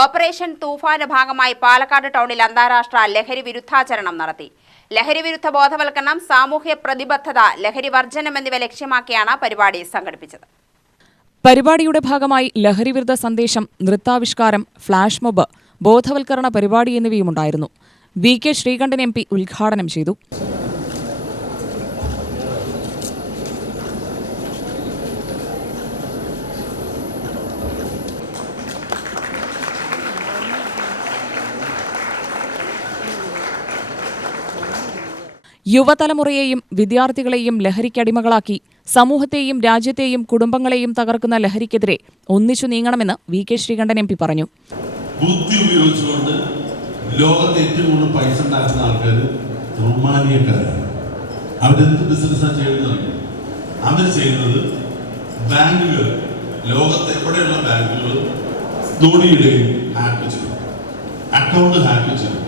Operation തൂഫാന്റെ ഭാഗമായി പാലക്കാട് ടൗണിൽ അന്താരാഷ്ട്ര ലഹരി വിരുദ്ധാചരണം നടത്തി. ലഹരി വിരുദ്ധ ബോധവൽക്കരണം, സാമൂഹ്യ പ്രതിബദ്ധത, ലഹരി വർജനം എന്നിവ ലക്ഷ്യമാക്കിയാണ് പരിപാടി സംഘടിപ്പിച്ചത്. പരിപാടിയുടെ ഭാഗമായി ലഹരി വിരുദ്ധ സന്ദേശം, നൃത്താവിഷ്കാരം, ഫ്ളാഷ് മോബ്, ബോധവൽക്കരണ പരിപാടി എന്നിവയുമുണ്ടായിരുന്നു. VK ശ്രീകണ്ഠൻ MP ഉദ്ഘാടനം ചെയ്തു. യുവതലമുറയെയും വിദ്യാർത്ഥികളെയും ലഹരിക്കടിമകളാക്കി സമൂഹത്തെയും രാജ്യത്തെയും കുടുംബങ്ങളെയും തകർക്കുന്ന ലഹരിക്കെതിരെ ഒന്നിച്ചു നീങ്ങണമെന്ന് VK ശ്രീകണ്ഠൻ MP പറഞ്ഞു. ബുദ്ധി ഉപയോഗിച്ചുകൊണ്ട് ലോകത്തെ ഏറ്റവും കൂടുതൽ പൈസ ഉണ്ടാക്കുന്ന ആൾക്കാർ റൊമാനിയക്കാരാണ്. അവരെന്ത് ബിസിനസ്സാണ് ചെയ്യുന്നത്? അവർ ചെയ്യുന്നത് ബാങ്കുകൾ, ലോകത്ത് എവിടെയുള്ള ബാങ്കുകൾ ധോണിയുടെയും ഹാക്ക് ചെയ്യും, അക്കൗണ്ട് ഹാക്ക് ചെയ്യും,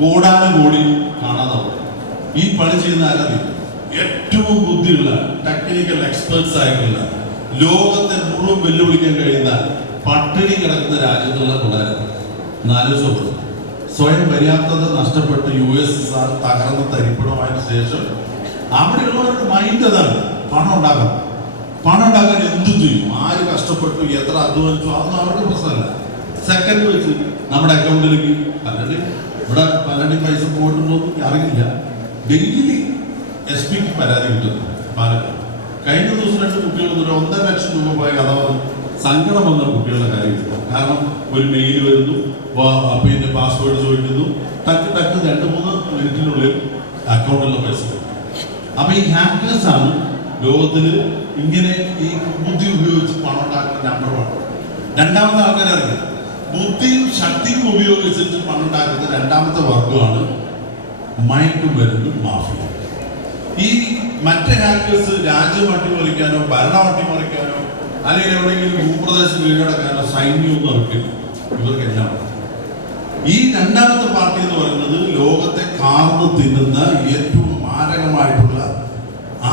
കോടാനുകോടി കാണാതാവും. ഈ പണി ചെയ്യുന്ന ആരറിയും? ഏറ്റവും ബുദ്ധിയുള്ള ടെക്നിക്കൽ എക്സ്പേർട്സ് ആയിട്ടുള്ള, ലോകത്തെ മുഴുവൻ വെല്ലുവിളിക്കാൻ കഴിയുന്ന, പട്ടിണി കിടക്കുന്ന രാജ്യത്തുള്ള പിള്ളേരാണ്. നാലോചിച്ചു സ്വയം പര്യാപ്തത നഷ്ടപ്പെട്ട് USSR തകർന്ന തരിപ്പണമായതിനു ശേഷം അവിടെയുള്ളവരുടെ മൈൻഡ് അതാണ്, പണം ഉണ്ടാക്കണം. പണം ഉണ്ടാക്കാൻ എന്തു ചെയ്യും, ആര് കഷ്ടപ്പെട്ടു, എത്ര അധ്വാനിച്ചു, അതൊന്നും അവരുടെ പ്രശ്നമല്ല. സെക്കൻഡ് വെച്ച് നമ്മുടെ അക്കൗണ്ടിലേക്ക് പലരുടെ പൈസ പോയിട്ടുണ്ടോ അറിയില്ല. ഡെയിലി SP-ക്ക് പരാതി കിട്ടുന്നു പാലക്കാട്. കഴിഞ്ഞ ദിവസം 2 കുട്ടികൾ 1.5 ലക്ഷം രൂപ പോയ കഥ പറഞ്ഞു. സങ്കടം വന്ന കുട്ടികളുടെ കാര്യം കിട്ടും. കാരണം ഒരു മെയിൽ വരുന്നു, പിന്നെ പാസ്വേഡ് ചോദിക്കുന്നു, ടക്ക് 2-3 മിനിറ്റിനുള്ളിൽ അക്കൗണ്ടിലുള്ള പൈസ കിട്ടും. അപ്പൊ ഈ ഹാക്കേഴ്സാണ് ലോകത്തിൽ ഇങ്ങനെ ഈ ബുദ്ധി ഉപയോഗിച്ച് പണം ഉണ്ടാക്കുന്ന നമ്പർ 1. രണ്ടാമത്തെ ആൾക്കാരറിയാം, ബുദ്ധിയും ശക്തിയും ഉപയോഗിച്ചിട്ട് പണം ഉണ്ടാക്കുന്ന രണ്ടാമത്തെ വർഗമാണ് മയക്കുമരുന്ന് മാഫിയ. ഈ മറ്റേ ഹാക്കേഴ്സ് രാജ്യം അട്ടിമറിക്കാനോ ഭരണം അട്ടിമറിക്കാനോ അല്ലെങ്കിൽ എവിടെയെങ്കിലും ഭൂപ്രദേശം കീഴടക്കാനോ സൈന്യമൊന്നും അവർക്കില്ല. ഇവർക്കെല്ലാം ഈ രണ്ടാമത്തെ പാർട്ടി എന്ന് പറയുന്നത് ലോകത്തെ കാർന്ന് തിന്നുന്ന ഏറ്റവും മാരകമായിട്ടുള്ള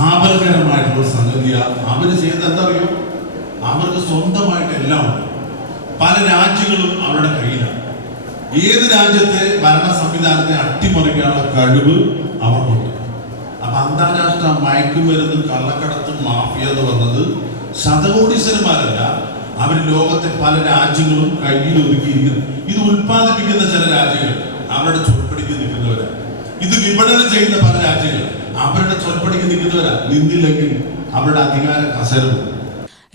ആപൽക്കരമായിട്ടുള്ള സംഗതിയാണ്. അവർ ചെയ്ത് എന്താ അറിയോ? അവർക്ക് സ്വന്തമായിട്ട് എല്ലാം ഉണ്ട്. പല രാജ്യങ്ങളും അവരുടെ കയ്യിലാണ്. ഏത് രാജ്യത്തെ ഭരണ സംവിധാനത്തെ അട്ടിമറിക്കാനുള്ള കഴിവ് അവർക്കുണ്ട്. അപ്പൊ അന്താരാഷ്ട്ര മയക്കുമരുന്ന് കള്ളക്കടത്ത് മാഫിയ എന്ന് പറഞ്ഞത് ശതകോടീശ്വരന്മാരല്ല, അവർ ലോകത്തെ പല രാജ്യങ്ങളും കയ്യിൽ ഒതുക്കിയിരിക്കുന്നു. ഇത് ഉൽപ്പാദിപ്പിക്കുന്ന ചില രാജ്യങ്ങൾ അവരുടെ ചൊൽപ്പടിക്ക് നിൽക്കുന്നവരാ. ഇത് വിപണനം ചെയ്യുന്ന പല രാജ്യങ്ങൾ അവരുടെ ചൊൽപ്പടിക്ക് നിൽക്കുന്നവരാ. നിന്നില്ലെങ്കിൽ അവരുടെ അധികാര കസരവും.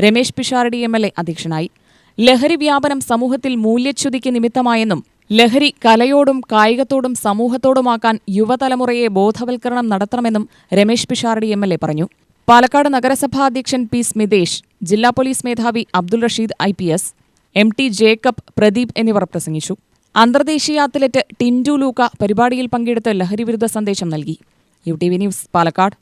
രമേശ് പിഷാരടി MLA അധ്യക്ഷനായി. ലഹരി വ്യാപനം സമൂഹത്തിൽ മൂല്യച്യുതിക്ക് നിമിത്തമായെന്നും ലഹരി കലയോടും കായികത്തോടും സമൂഹത്തോടുമാക്കാൻ യുവതലമുറയെ ബോധവൽക്കരണം നടത്തണമെന്നും രമേശ് പിഷാരടി MLA പറഞ്ഞു. പാലക്കാട് നഗരസഭാ അധ്യക്ഷൻ P. സ്മിതേഷ്, ജില്ലാ പോലീസ് മേധാവി അബ്ദുൾ റഷീദ് IPS, MT ജേക്കബ്, പ്രദീപ് എന്നിവർ പ്രസംഗിച്ചു. അന്തർദേശീയ അത്ലറ്റ് ടിൻഡു ലൂക്ക പരിപാടിയിൽ പങ്കെടുത്ത് ലഹരിവിരുദ്ധ സന്ദേശം നൽകി. UTV news, Palakkad.